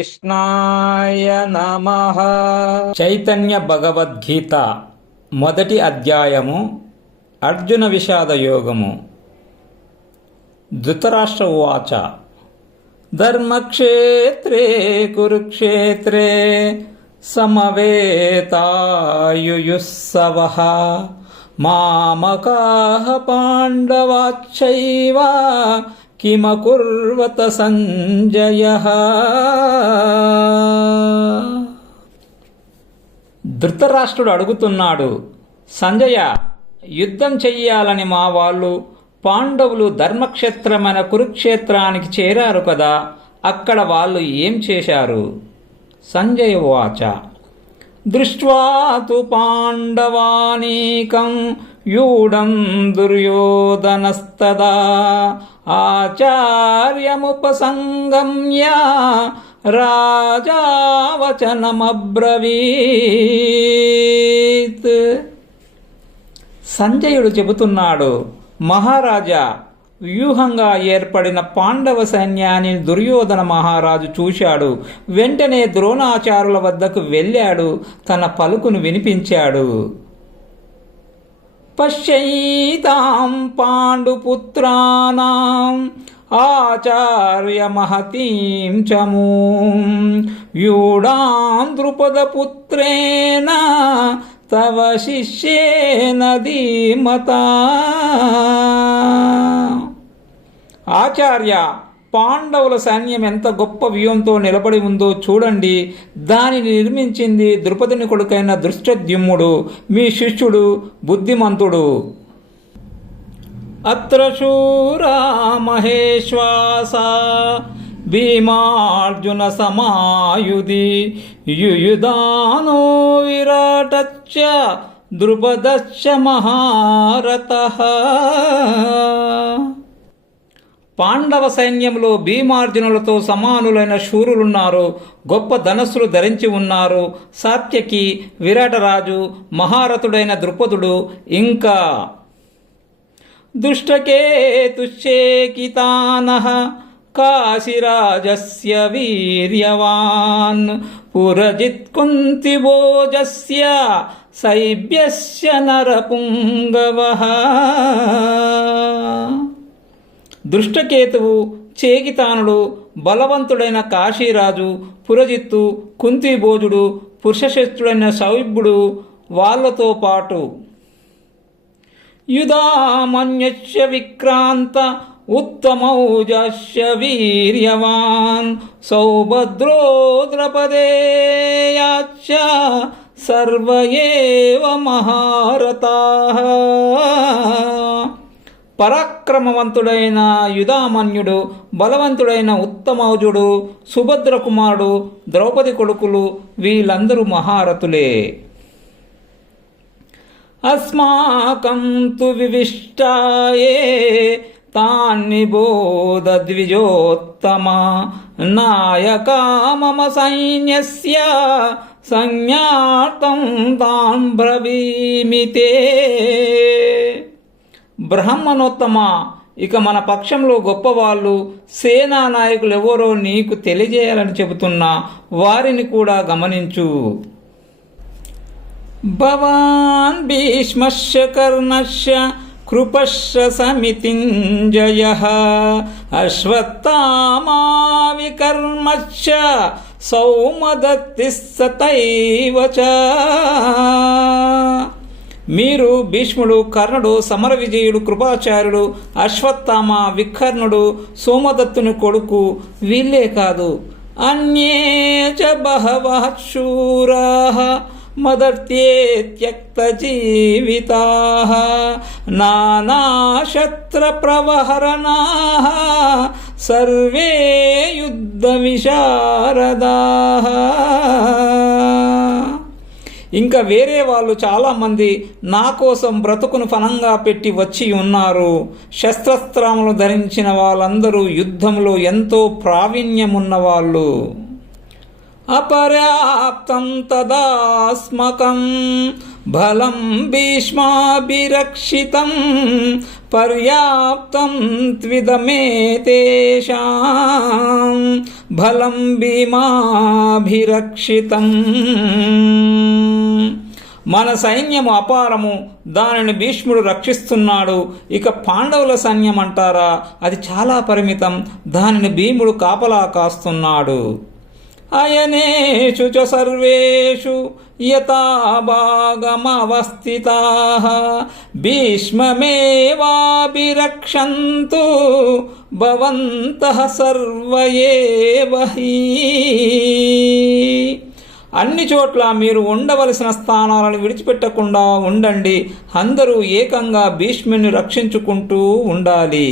కృష్ణాయ నమః. చైతన్య భగవద్గీత మొదటి అధ్యాయము అర్జున విషాద యోగము. ధృతరాష్ట్ర ఉవాచ ధర్మక్షేత్రే కురుక్షేత్రే సమవేతాయుయుస్సవః మామకాః పాండవాశ్చైవ కిమకుర్వత సంజయః. ధృతరాష్ట్రుడు అడుగుతున్నాడు, సంజయ, యుద్ధం చెయ్యాలని మా వాళ్ళు పాండవులు ధర్మక్షేత్రమైన కురుక్షేత్రానికి చేరారు కదా, అక్కడ వాళ్ళు ఏం చేశారు? సంజయ ఉవాచ దృష్ట్వా తు పాండవానీకం యూఢం దుర్యోధనస్తదా ఆచార్యముపసంగమ్య రాజా వచనమబ్రవీత్. సంజయుడు చెబుతున్నాడు, మహారాజా, వ్యూహంగా ఏర్పడిన పాండవ సైన్యాన్ని దుర్యోధన మహారాజు చూశాడు. వెంటనే ద్రోణాచార్యుల వద్దకు వెళ్ళాడు, తన పలుకును వినిపించాడు. పశ్యైతాం పాండుపుత్రానాం ఆచార్య మహతీం చమూం వ్యూఢాం ద్రుపదపుత్రేణ తవ శిష్యేన ధీమతా. ఆచార్య, పాండవుల సైన్యం ఎంత గొప్ప వ్యూహంతో నిలబడి ఉందో చూడండి. దానిని నిర్మించింది ద్రుపదుని కొడుకైన దృష్టద్యుమ్నుడు, మీ శిష్యుడు బుద్ధిమంతుడు. అత్ర శూరా మహేశ్వాసా భీమార్జున సమాయుధి యుయుధానో విరాటచ్చ ద్రుపదశ్చ మహారథః. పాండవ సైన్యంలో భీమార్జునులతో సమానులైన శూరులున్నారు, గొప్ప ధనస్సులు ధరించి ఉన్నారు. సాత్యకి, విరాటరాజు, మహారథుడైన ద్రుపదుడు, ఇంకా దుష్టకేతుశ్చేకితానః కాశీరాజస్య వీర్యవాన్ పురజిత్ కుంతిభోజస్య శైబ్యస్య నరపుంగవః. దృష్టకేతువు, చేకితానుడు, బలవంతుడైన కాశీరాజు, పురజిత్తు, కుంతిభోజుడు, పురుషశ్రేష్ఠుడైన శౌభ్యుడు వాళ్లతో పాటు యుధామన్యస్య విక్రాంత ఉత్తమౌజస్య వీర్యవాన్ సౌభద్రో ద్రౌపదేయాశ్చ సర్వ ఏవ మహారథాః. పరాక్రమవంతుడైన యుధామన్యుడు, బలవంతుడైన ఉత్తమౌజుడు, సుభద్ర కుమారుడు, ద్రౌపది కొడుకులు, వీళ్ళందరూ మహారథులే. అస్మాకం తు వివిష్టాయే తాన్నిబోధ ద్విజోత్తమ నాయకా మమ సైన్యస్య సంజ్ఞార్థం తాన్ బ్రవీమితే. బ్రహ్మణోత్తమ, ఇక మన పక్షంలో గొప్పవాళ్ళు, సేనా నాయకులు ఎవరో నీకు తెలియజేయాలని చెబుతున్నా, వారిని కూడా గమనించు. భవాన్ భీష్మశ్చ కర్ణశ్చ కృపశ్చ సమితింజయః అశ్వత్థామా వికర్మశ్చ సౌమదత్తిః సతైవ చ. మీరు భీష్ముడు, కర్ణుడు, సమర విజయుడు, కృపాచార్యుడు, అశ్వత్థామ, వికర్ణుడు, సోమదత్తుని కొడుకు, వీళ్ళే కాదు, అన్యే చ బహవః శూరాః మదర్త్యే త్యక్త జీవితాః నానాశస్త్ర ప్రవహరణాః సర్వే యుద్ధ విశారదాః. ఇంకా వేరే వాళ్ళు చాలామంది నా కోసం బ్రతుకును ఫలంగా పెట్టి వచ్చి ఉన్నారు. శస్త్రస్త్రములు ధరించిన వాళ్ళందరూ యుద్ధంలో ఎంతో ప్రావీణ్యమున్నవాళ్ళు. అపర్యాప్తం తదాస్మకం బలం భీష్మాభిరక్షితం పర్యాప్తం త్విదమేతేషాం బలం భీమాభిరక్షితం. మన సైన్యము అపారము, దానిని భీష్ముడు రక్షిస్తున్నాడు. ఇక పాండవుల సైన్యం అంటారా, అది చాలా పరిమితం, దానిని భీముడు కాపలా కాస్తున్నాడు. అయనేషు చ సర్వేషు యథాభాగమవస్థితాః భీష్మమేవాభిరక్షन्तు భవంతః సర్వ ఏవ హి. అన్ని చోట్ల మీరు ఉండవలసిన స్థానాలను విడిచిపెట్టకుండా ఉండండి. అందరూ ఏకంగా భీష్ముని రక్షించుకుంటూ ఉండాలి.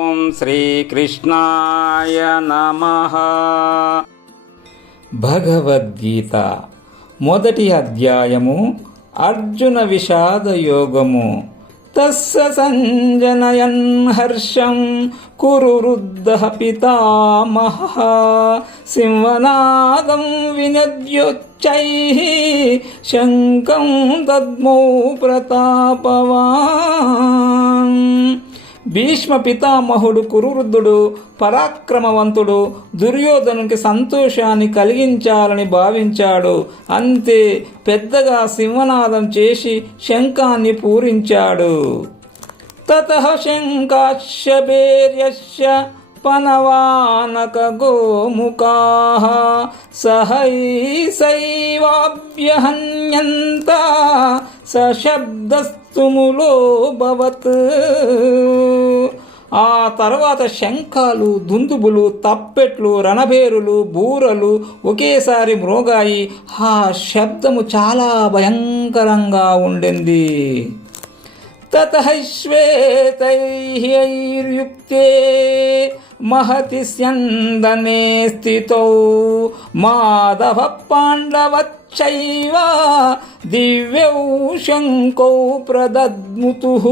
ఓం శ్రీకృష్ణాయ నమః. భగవద్గీత మొదటి అధ్యాయము అర్జున విషాద యోగము. తస్స సంజనయన్ హర్షం కురురుద్ధః పితామహః సింహనాదం వినద్యోచ్చైః శంఖం దద్మౌ ప్రతాపవాన్. భీష్మ పితామహుడు కురువృద్ధుడు పరాక్రమవంతుడు దుర్యోధనునికి సంతోషాన్ని కలిగించాలని భావించాడు. అంతే, పెద్దగా సింహనాదం చేసి శంఖాన్ని పూరించాడు. తతః శంఖాశ్చ భేర్యశ్చ పనవానక గోముఖాః సహైసైవాభ్యహన్యంత సశబ్దస్తుములోభవత్. ఆ తర్వాత శంఖాలు, దుందుబులు, తప్పెట్లు, రణభేరులు, బూరలు ఒకేసారి మ్రోగాయి. ఆ శబ్దము చాలా భయంకరంగా ఉండింది. తతః శ్వేతైర్యుక్తే మహతి స్యందనే స్థితౌ మాధవ పాండవచ్చైవ దివ్యౌ శంఖౌ ప్రదద్ముతుః.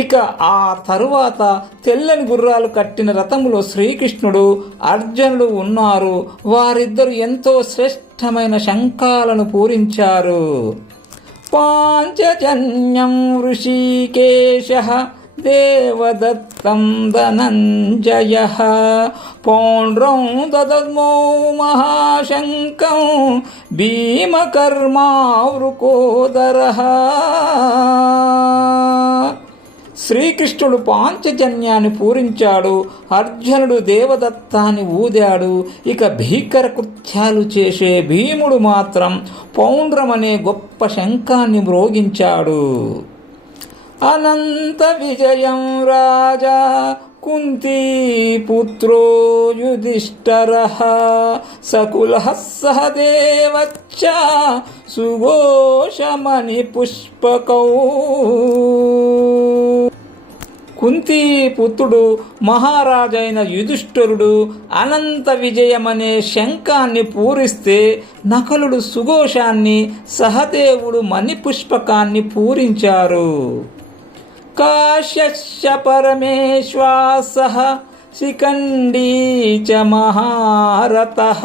ఇక ఆ తరువాత తెల్లని గుర్రాలు కట్టిన రథములో శ్రీకృష్ణుడు, అర్జునుడు ఉన్నారు. వారిద్దరు ఎంతో శ్రేష్టమైన శంఖాలను పూరించారు. పాంచజన్యం ఋషికేశః దేవదత్తం ధనంజయః పౌండ్రం దదద్మౌ మహాశంఖం భీమకర్మావృకోదరః. శ్రీకృష్ణుడు పాంచజన్యాన్ని పూరించాడు, అర్జునుడు దేవదత్తాన్ని ఊదాడు. ఇక భీకర కృత్యాలు చేసే భీముడు మాత్రం పౌండ్రమనే గొప్ప శంఖాన్ని మ్రోగించాడు. అనంత విజయం రాజా కుంతీపుత్రో యుధిష్ఠిరః సకులః సహదేవచ్చ సుఘోషమణి పుష్పకౌ. కుంతీపుత్రుడు మహారాజైన యుధిష్ఠిరుడు అనంత విజయమనే శంఖాన్ని పూరిస్తే నకులుడు సుఘోషాన్ని, సహదేవుడు మణిపుష్పకాన్ని పూరించారు. కాశ్యశ్చ పరమేశ్వాసః శిఖండీ చ మహారథః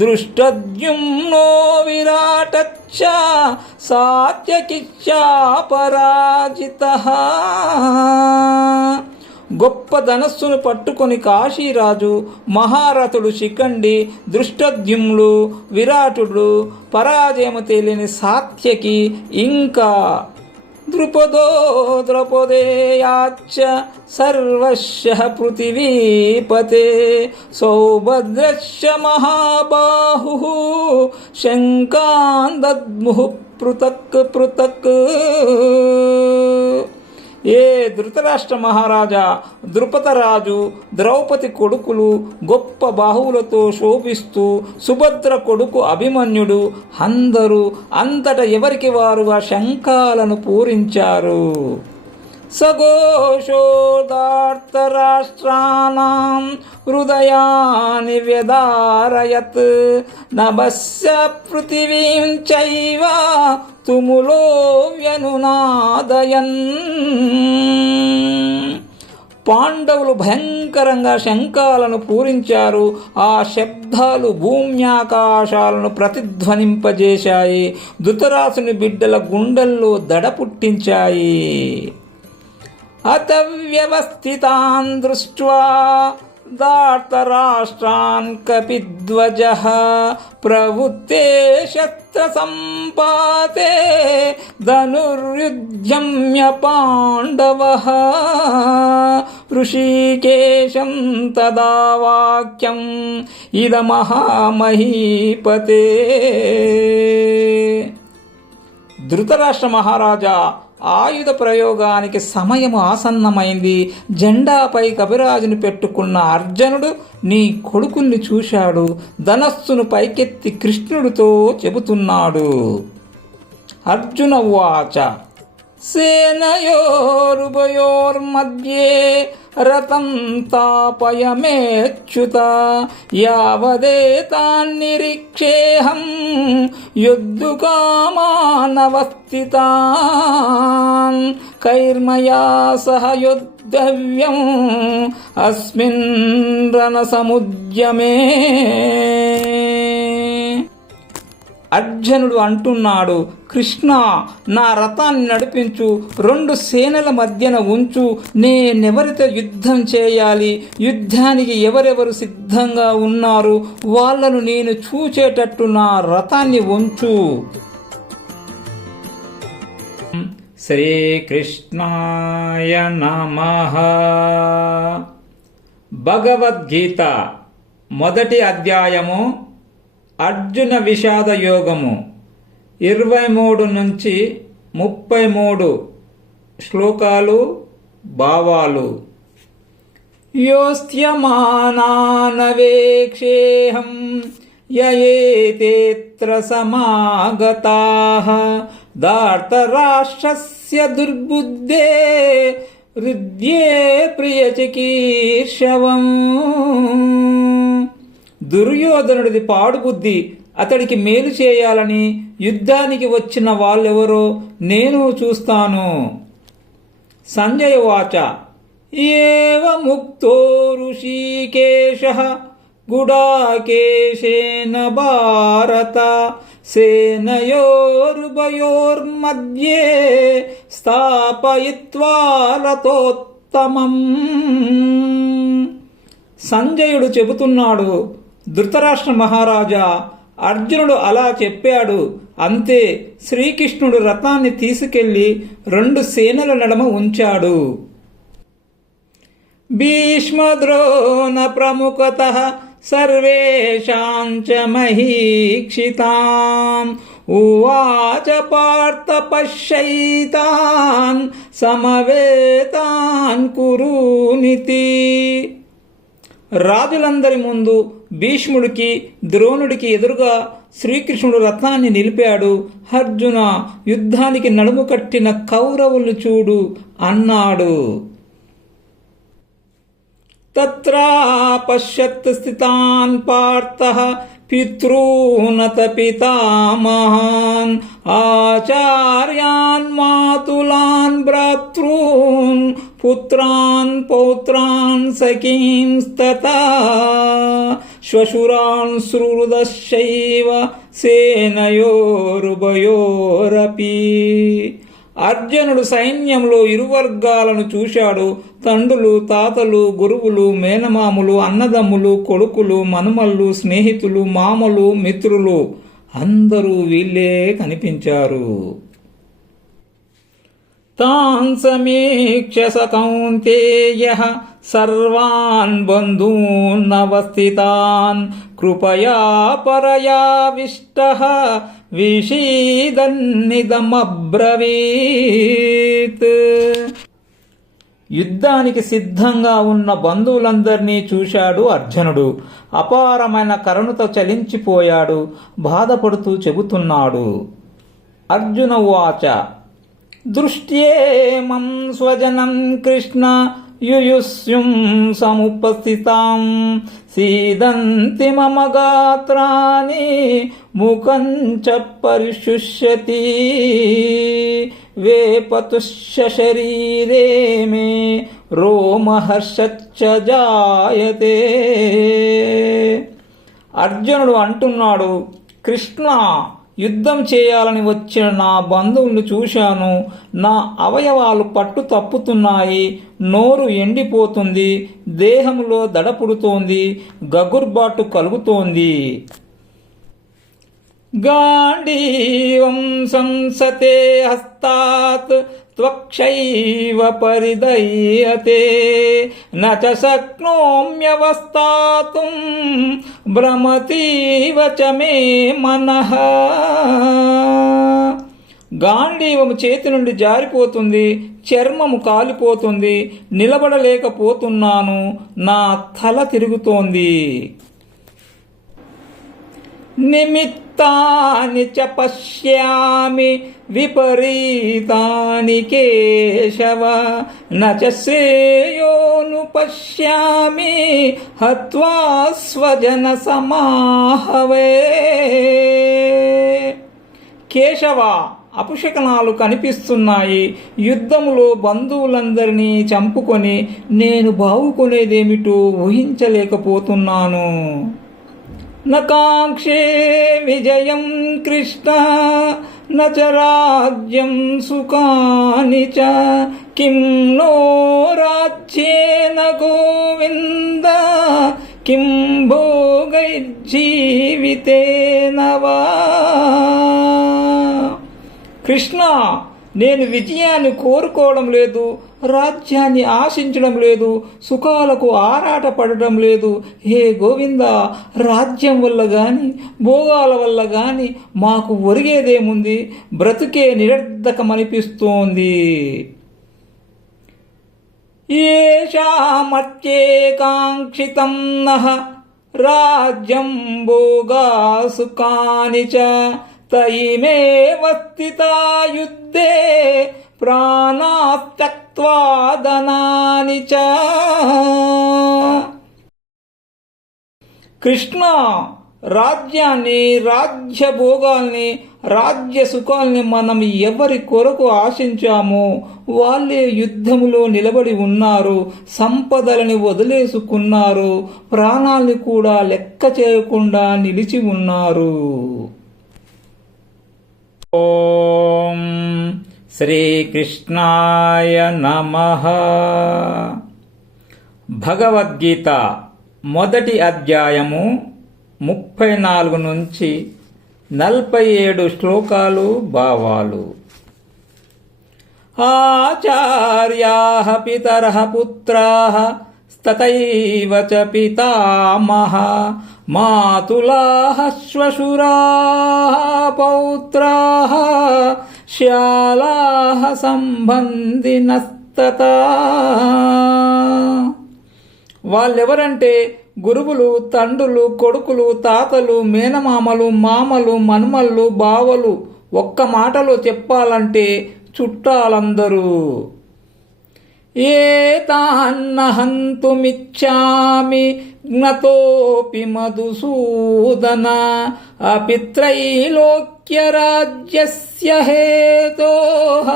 దృష్టద్యుమ్నో విరాటచ్చ సాత్యకిచ్చ పరాజితః. గొప్ప ధనస్సును పట్టుకొని కాశీరాజు, మహారథుడు శిఖండి, దృష్టద్యుమ్నుడు, విరాటుడు, పరాజయము తేలిని సాత్యకి, ఇంకా ద్రుపదో ద్రౌపదేయాచ్చ సర్వస్య పృథివీపతే సౌభద్రశ్చ మహాబాహుః శంఖాన్ దద్ముః పృథక్ పృథక్. ఏ ధృతరాష్ట్ర మహారాజా, ద్రుపదరాజు, ద్రౌపది కొడుకులు గొప్ప బాహువులతో శోభిస్తూ, సుభద్ర కొడుకు అభిమన్యుడు, అందరూ అంతటా ఎవరికి వారుగా శంఖాలను పూరించారు. సఘోషోదార్తరాష్ట్రాణాం హృదయాని వ్యదారయత్ నభస్య పృథివీం చైవ తుములో వ్యనునాదయన్. పాండవులు భయంకరంగా శంఖాలను పూరించారు. ఆ శబ్దాలు భూమ్యాకాశాలను ప్రతిధ్వనింపజేశాయి. ధృతరాష్ట్రుని బిడ్డల గుండెల్లో దడ పుట్టించాయి. అత వ్యవస్థితాన్ దృష్ట్వా ధార్తరాష్ట్రాన్ కపిధ్వజః ప్రవృత్తే శస్త్ర సంపాతే ధనుర్యుధ్యమ్య పాండవః ఋషికేశం తదా వాక్యం ఇదమహామహీపతే. ధృతరాష్ట్ర మహారాజా, ఆయుధ ప్రయోగానికి సమయము ఆసన్నమైంది. జెండాపై కపిరాజుని పెట్టుకున్న అర్జునుడు నీ కొడుకుల్ని చూశాడు. ధనస్సును పైకెత్తి కృష్ణుడితో చెబుతున్నాడు. అర్జున ఉవాచ సేనయోరుభయోర్మధ్యే రతం తాపయమేచ్యుత యావదేతాన్నిరీక్షేహం యుద్ధకామానవస్థితాన్ కైర్మయా సహ యుద్ధవ్యం అస్మిన్ రణసముద్యమే. అర్జునుడు అంటున్నాడు, కృష్ణ, నా రథాన్ని నడిపించు, 2 సేనల మధ్యన ఉంచు. నేనెవరితో యుద్ధం చేయాలి? యుద్ధానికి ఎవరెవరు సిద్ధంగా ఉన్నారు? వాళ్ళను నేను చూచేటట్టు నా రథాన్ని ఉంచు. శ్రీకృష్ణాయ నమః. భగవద్గీత మొదటి అధ్యాయము అర్జున విషాద యోగము 23 నుంచి 33 శ్లోకాలు, భావాలు. యోస్త్యమానానవేక్షేహం యయేతేత్ర సమాగతాః ధార్తరాష్ట్రస్య దుర్బుద్ధే హృద్యే ప్రియచికీర్షవం. దుర్యోధనుడిది పాడుబుద్ధి. అతడికి మేలు చేయాలని యుద్ధానికి వచ్చిన వాళ్ళెవరో నేను చూస్తాను. సంజయ వాచ ఏవముక్తో ఋషికేశః గుడాకేశేన భారత సేనయోరుభయోర్మధ్యే స్థాపయిత్వా రథోత్తమం. సంజయుడు చెబుతున్నాడు, ధృతరాష్ట్ర మహారాజా, అర్జునుడు అలా చెప్పాడు. అంతే, శ్రీకృష్ణుడు రథాన్ని తీసుకెళ్లి 2 సేనల నడుమ ఉంచాడు. భీష్మద్రోణ ప్రముఖతః సర్వేషాం చ మహీక్షితాం ఉవాచ పార్థ పశ్యైతాన్ సమవేతాన్ కురూనితి. రాజులందరి ముందు భీష్ముడికి, ద్రోణుడికి ఎదురుగా శ్రీకృష్ణుడు రథాన్ని నిలిపాడు. అర్జున, యుద్ధానికి నడుము కట్టిన కౌరవులు చూడు అన్నాడు. తత్రా పశ్యత్ స్థితాన్ పార్థః పితॄనత పితామహాన్ ఆచార్యాన్ మాతులాన్ భ్రాతॄన్ పుత్రాన్ పౌత్రాన్ సఖీంస్తతా శ్వశురాన్ సుహృదశ్చైవ సేనయోరుభయోరపి. అర్జునుడు సైన్యంలో 2 వర్గాలను చూశాడు. తండ్రులు, తాతలు, గురువులు, మేనమాములు, అన్నదమ్ములు, కొడుకులు, మనుమళ్ళు, స్నేహితులు, మామలు, మిత్రులు అందరూ వీళ్ళే కనిపించారు. తాన్ సమీక్ష స కౌంతేయః సర్వాన్ బంధూన్నవస్థితాన్ కృపయా పరయావిష్టః విషీదన్నిదమబ్రవీత్. యుద్ధానికి సిద్ధంగా ఉన్న బంధువులందరినీ చూశాడు అర్జునుడు. అపారమైన కరుణతో చలించిపోయాడు. బాధపడుతూ చెబుతున్నాడు. అర్జున ఉవాచ దృష్ట్యేమం స్వజనం కృష్ణ యుయుస్యుం సముపస్థితాం సీదంతి మమ గాత్రాని ముఖం చ పరిశుష్యతి వేపతుష్య శరీరే మే రోమహర్షచ్చ జాయతే. అర్జునుడు అంటున్నాడు, కృష్ణ, యుద్ధం చేయాలని వచ్చిన నా బంధువుల్ని చూశాను. నా అవయవాలు పట్టు తప్పుతున్నాయి, నోరు ఎండిపోతుంది, దేహంలో దడ పుడుతోంది, గగుర్బాటు కలుగుతోంది. గాంధీవం సంసతే హస్తాత్ త్వక్షైవ పరిదయ్యతే నచ శక్నోమ్యవస్థాతుం భ్రమతీవ చ మే మనః. గాంధీవము చేతి నుండి జారిపోతుంది, చర్మము కాలిపోతుంది, నిలబడలేకపోతున్నాను, నా తల తిరుగుతోంది. నిమిత్తాని చ పశ్యామి విపరీతాని కేశవ నచ శ్రేయోను పశ్యామి హత్వా స్వజన సమాహవే. కేశవ, అపశకనాలు కనిపిస్తున్నాయి. యుద్ధములో బంధువులందరినీ చంపుకొని నేను బావుకునేదేమిటో ఊహించలేకపోతున్నాను. నకాంక్షే విజయం కృష్ణ నచ రాజ్యం సుఖాని చ కిం నో రాజ్యేన గోవింద కిం భోగైర్జీవితేన వా. కృష్ణ, నేను విజయాన్ని కోరుకోవడం లేదు, రాజ్యాన్ని ఆశించడం లేదు, సుఖాలకు ఆరాటపడటం లేదు. హే గోవింద, రాజ్యం వల్ల గాని భోగాల వల్ల గాని మాకు ఒరిగేదేముంది? బ్రతుకే నిరర్ధకమనిపిస్తోంది. ఏషామత్యేకాంక్షితం నః రాజ్యం భోగా సుఖాని చ తయిమేవ స్థితా యుద్ధే ప్రాణాత్యక్త్వా ధనాని చ. కృష్ణ, రాజ్యాన్ని, రాజ్యభోగాల్ని, రాజ్య సుఖాల్ని మనం ఎవరి కొరకు ఆశించామో వాళ్ళే యుద్ధములో నిలబడి ఉన్నారు, సంపదలని వదిలేసుకున్నారు, ప్రాణాల్ని కూడా లెక్క చేయకుండా నిలిచి ఉన్నారు. ఓం శ్రీకృష్ణాయ నమః. భగవద్గీత మొదటి అధ్యాయము 34 నుంచి 47 శ్లోకాలు భావాలు. ఆచార్యాః పితరః పుత్రాః తథైవ చ పితామహ మాతులాః శ్వశురాః పౌత్రాః శ్యాలాః సంబంధినస్తతా. వాళ్ళెవరంటే గురువులు, తండ్రులు, కొడుకులు, తాతలు, మేనమామలు, మామలు, మన్మళ్ళు, బావలు. ఒక్క మాటలో చెప్పాలంటే చుట్టాలందరూ. ఏతాన్న హంతుమిచ్చామి జ్ఞతోపి మధుసూదన అపిత్రైలోక్యరాజ్యస్య హేతోః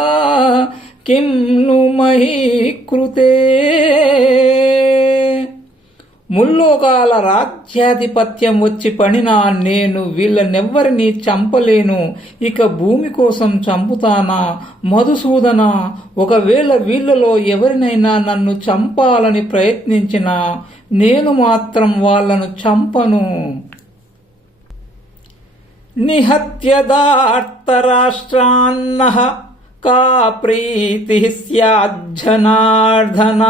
కిం ను మహీ కృతే. ముల్లోకాల రాజ్యాధిపత్యం వచ్చి పడినా నేను వీళ్ళనెవ్వరినీ చంపలేను. ఇక భూమి కోసం చంపుతానా? మధుసూదన, ఒకవేళ వీళ్ళలో ఎవరినైనా నన్ను చంపాలని ప్రయత్నించినా నేను మాత్రం వాళ్ళను చంపను. నిహత్యదార్తరాష్ట్రాన్నః కా ప్రీతి స్యాజ్జనార్దన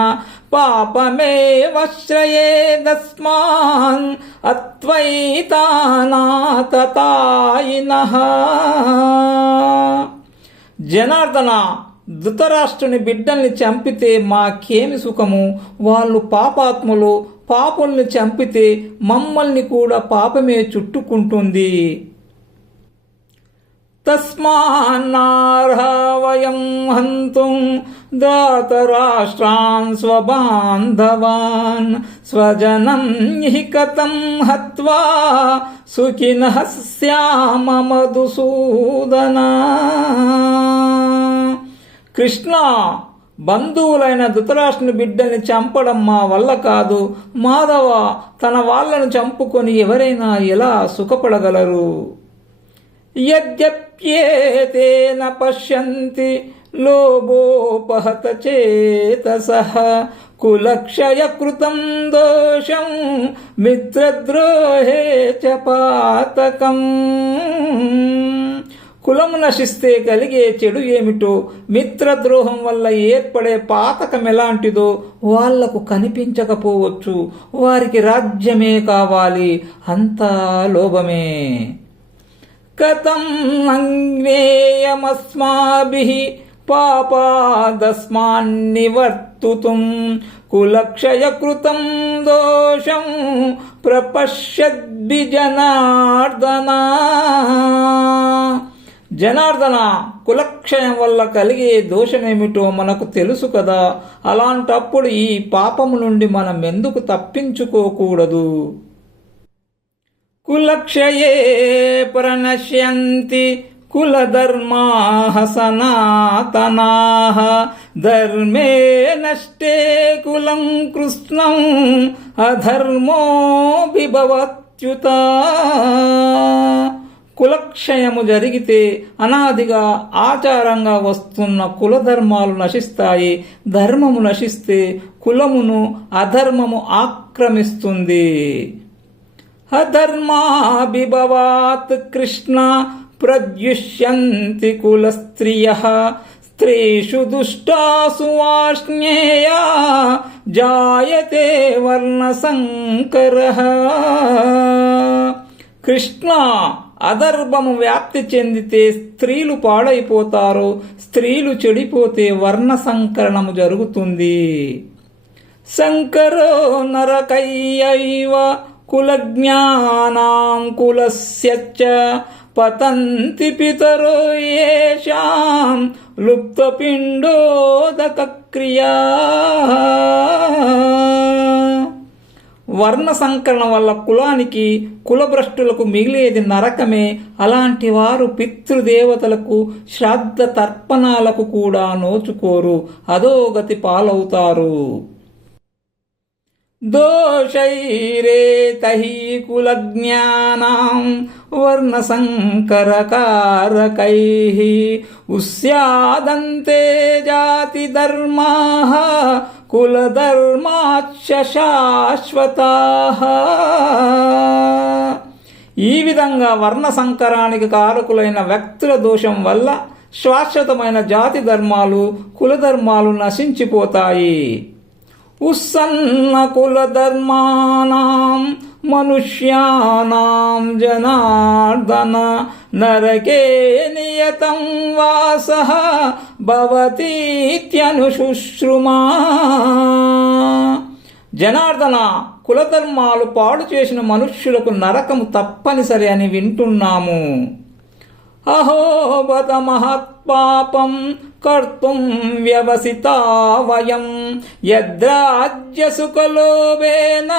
పాపమేవ శ్రయేదస్మాన్ అత్వైతానాతతాయినః. జనార్దన, ధృతరాష్ట్రుని బిడ్డల్ని చంపితే మాకేమి సుఖము? వాళ్ళు పాపాత్ములు. పాపుల్ని చంపితే మమ్మల్ని కూడా పాపమే చుట్టుకుంటుంది. తస్మాన్నార్హా వయం హంతుం దాతరాష్ట్రాన్ స్వబాంధవాన్ స్వజనం హి కథం హత్వా సుఖినః స్యామ మధుసూదన. కృష్ణ, బంధువులైన ధృతరాష్ట్రుని బిడ్డని చంపడం మా వల్ల కాదు. మాధవ, తన వాళ్ళను చంపుకొని ఎవరైనా ఎలా సుఖపడగలరు? యద్యప్యేతేన పశ్యంతి లోభోపహత చేతసః కులక్షయ కృతం దోషం మిత్రద్రోహే చ పాతకం. కులము నశిస్తే కలిగే చెడు ఏమిటో, మిత్రద్రోహం వల్ల ఏర్పడే పాతకం ఎలాంటిదో వాళ్లకు కనిపించకపోవచ్చు. వారికి రాజ్యమే కావాలి, అంతా లోభమే. కథం అజ్ఞేయమస్మాభిః పాపాదస్మాన్నివర్తుతుం కులక్షయ కృతం దోషం ప్రపశ్యద్భి జనార్దన. జనార్దన, కులక్షయం వల్ల కలిగే దోషమేమిటో మనకు తెలుసు కదా. అలాంటప్పుడు ఈ పాపము నుండి మనం ఎందుకు తప్పించుకోకూడదు? కులక్షయే ప్రణశ్యంతి కులధర్మాః సనాతనాః ధర్మే నష్టే కులం కృష్ణం అధర్మో విభవత్యుత. కులక్షయము జరిగితే అనాదిగా ఆచారంగా వస్తున్న కులధర్మాలు నశిస్తాయి. ధర్మము నశిస్తే కులమును అధర్మము ఆక్రమిస్తుంది. అధర్మాభిభవాత్ కృష్ణ ప్రద్యుష్యంతి కులస్త్రియః స్త్రీషు దుష్టాసు వాష్ణేయా జాయతే వర్ణసంకరః. కృష్ణ, అధర్మము వ్యాప్తి చెందితే స్త్రీలు పాడైపోతారు. స్త్రీలు చెడిపోతే వర్ణ సంకరణము జరుగుతుంది. సంకరో నరకయ్యైవ కులజ్ఞానాం కులస్యచ్చ పతంతి పితరో యేషాం లుప్తపిండోదక క్రియా. వర్ణ సంకరణ వల్ల కులానికి, కులభ్రష్టులకు మిగిలేది నరకమే. అలాంటి వారు పితృదేవతలకు, శ్రాద్ధ తర్పణాలకు కూడా నోచుకోరు, అధోగతి పాలవుతారు. దోషైరేతై కులజ్ఞానాం వర్ణసంకరకారకైః ఉస్యాదంతే జాతి ధర్మాః కులధర్మాచ్చ శాశ్వతాః. ఈ విధంగా వర్ణ సంకరానికి కారకులైన వ్యక్తుల దోషం వల్ల శాశ్వతమైన జాతి ధర్మాలు, కులధర్మాలు నశించిపోతాయి. ఉస్సన్న కులధర్మాణం మనుష్యానాం జనార్దన నరకే నియతం వాసః భవతీత్యనుశుశ్రుమా. జనార్దన, కులధర్మాలు పాడు చేసిన మనుష్యులకు నరకము తప్పనిసరి అని వింటున్నాము. అహో బత మహత్పాపం కర్తుం వ్యవసితా వయం యద్రాజ్య సుఖలోభేన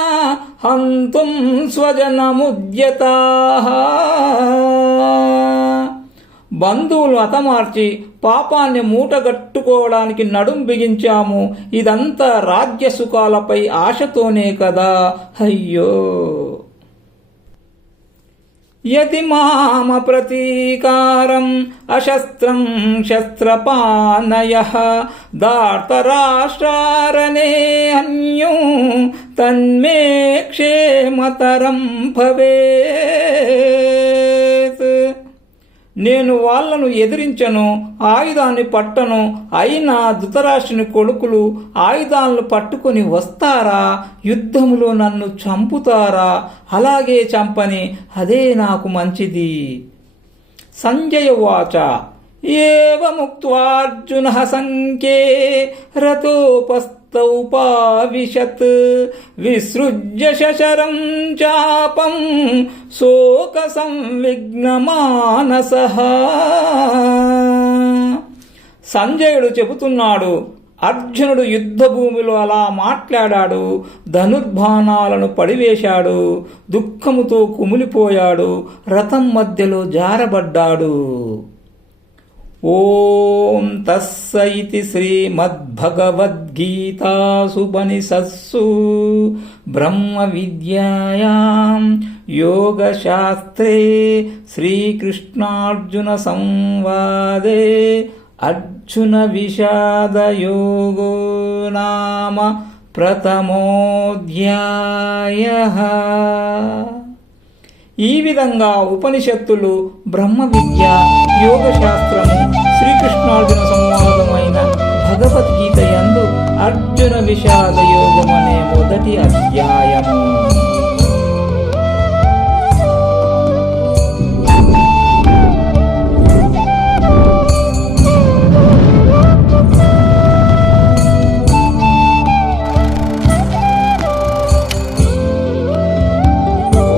హంతుం స్వజనముద్యతాః. బంధువులు హతమార్చి పాపాన్ని మూటగట్టుకోవడానికి నడుం బిగించాము. ఇదంతా రాజ్య సుఖాలపై ఆశతోనే కదా. అయ్యో! యది మామ ప్రతీకారం అశస్త్రం శస్త్రపానయః దార్తరాష్ట్రారణే అన్యూ తన్మే క్షేమతరం భవేత్. నేను వాళ్లను ఎదిరించను, ఆయుధాన్ని పట్టను. అయినా ధృతరాష్ట్రుని కొడుకులు ఆయుధాలను పట్టుకొని వస్తారా? యుద్ధములో నన్ను చంపుతారా? అలాగే చంపని, అదే నాకు మంచిది. సంజయ వాచ ఏవముక్త్వార్జునః సంఖ్యే రతోపస్థితోऽభవత్ ఉపావిశత్ విసృజ్య శశరం చాపం శోక సంవిఘ్నమానసః. సంజయుడు చెబుతున్నాడు, అర్జునుడు యుద్ధభూమిలో అలా మాట్లాడాడు. ధనుర్బాణాలను పడివేశాడు. దుఃఖముతో కుమిలిపోయాడు. రథం మధ్యలో జారబడ్డాడు. ఓం తస్స ఇతి శ్రీమద్భగవద్గీతాసుపనిషత్సు బ్రహ్మ విద్యాయాం యోగశాస్త్రే శ్రీకృష్ణార్జున సంవాదే అర్జున విషాదయోగో నామ ప్రథమోధ్యాయః. ఈ విధంగా ఉపనిషత్తులు బ్రహ్మ విద్య, యోగశాస్త్రము, శ్రీకృష్ణార్జున సంవాదమైన భగవద్గీత యందు అర్జున విషాద యోగం అనే మొదటి అధ్యాయము.